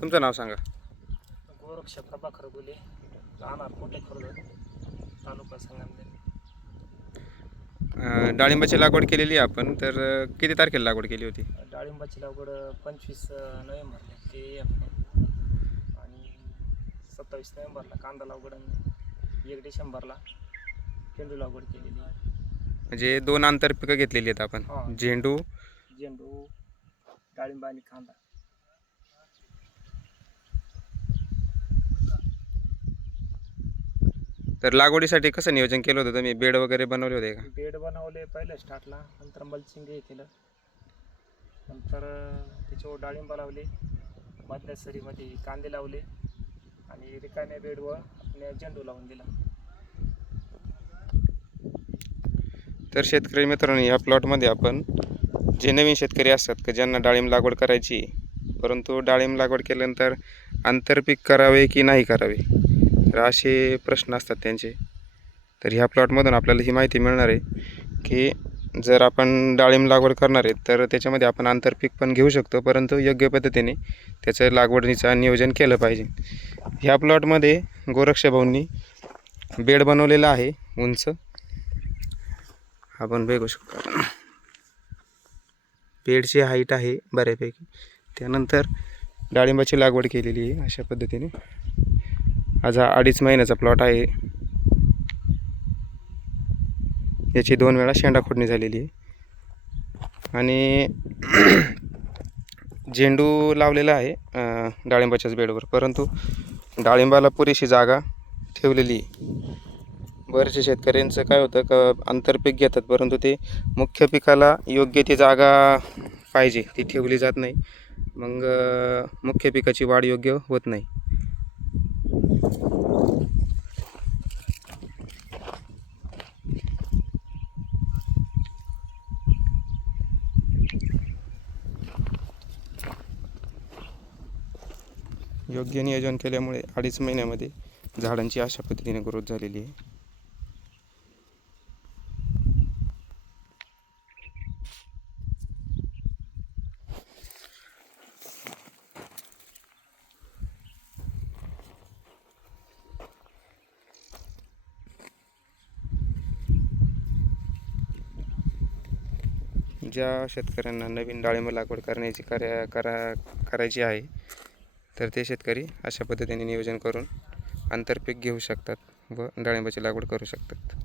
तुमचं नाव सांगा. गोरक्ष प्रभाकर गुले राहणार कोटे खुर्द तालुका संगमनेर. डाळिंबाची लागवड केलेली आहे आपण तर किती तारखेला लागवड केली होती? डाळिंबाची लागवड पंचवीस नोव्हेंबरला ते आपले आणि सत्तावीस नोव्हेंबरला कांदा लागवड आणि एक डिसेंबरला पेंडू लागवड केलेली आहे. म्हणजे दोन आंतरपिकं घेतलेली आहेत आपण. झेंडू झेंडू डाळिंबा आणि कांदा. तर लागवडीसाठी कसं नियोजन केलं होतं? तुम्ही बेड वगैरे बनवले होते का? बेड बनवले पहिलं स्टार्टला नंतर मल्चिंग हे केलं. नंतर त्याच्यावर डाळिंबा लावले मधल्या सरीमध्ये कांदे लावले आणि रिकाम्या बेडवर आपल्या झेंडू लावून दिला. तर शेतकरी मित्रांनो या प्लॉटमध्ये आपण जे नवीन शेतकरी असतात की ज्यांना डाळिंब लागवड करायची परंतु डाळिंब लागवड केल्यानंतर आंतरपीक करावे की नाही करावे? तर असे प्रश्न असतात त्यांचे. तर ह्या प्लॉटमधून आपल्याला ही माहिती मिळणार आहे की जर आपण डाळिंब लागवड करणार आहे तर त्याच्यामध्ये आपण आंतरपीक पण घेऊ शकतो परंतु योग्य पद्धतीने त्याचं लागवडीचं नियोजन केलं पाहिजे. ह्या प्लॉटमध्ये गोरक्षभाऊंनी बेड बनवलेला आहे उंच. आपण बघू शकतो. आपण बेडची हाईट आहे बऱ्यापैकी. त्यानंतर डाळिंबाची लागवड केलेली आहे अशा पद्धतीने. आज हा अडीच महिन्याचा प्लॉट आहे. याची दोन वेळा शेंडा खोडणी झालेली आहे. आणि झेंडू लावलेला आहे डाळिंबाच्याच बेडवर. परंतु डाळिंबाला पुरेशी जागा ठेवलेली आहे. बरेचसे शेतकऱ्यांचं काय होतं का आंतरपीक घेतात परंतु ते मुख्य पिकाला योग्य ती जागा पाहिजे. ती ठेवली जात नाही. मग मुख्य पिकाची वाढ योग्य होत नाही. योग्य नियोजन केल्यामुळे अडीच महिन्यामध्ये झाडांची अशा पद्धतीने ग्रोथ झालेली आहे. ज्या शेतकऱ्यांना नवीन डाळिंब लागवड करण्याची कार्य करा करायची आहे तर ते शेतकरी अशा पद्धतीने नियोजन करून आंतरपीक घेऊ शकतात व डाळिंबाची लागवड करू शकतात.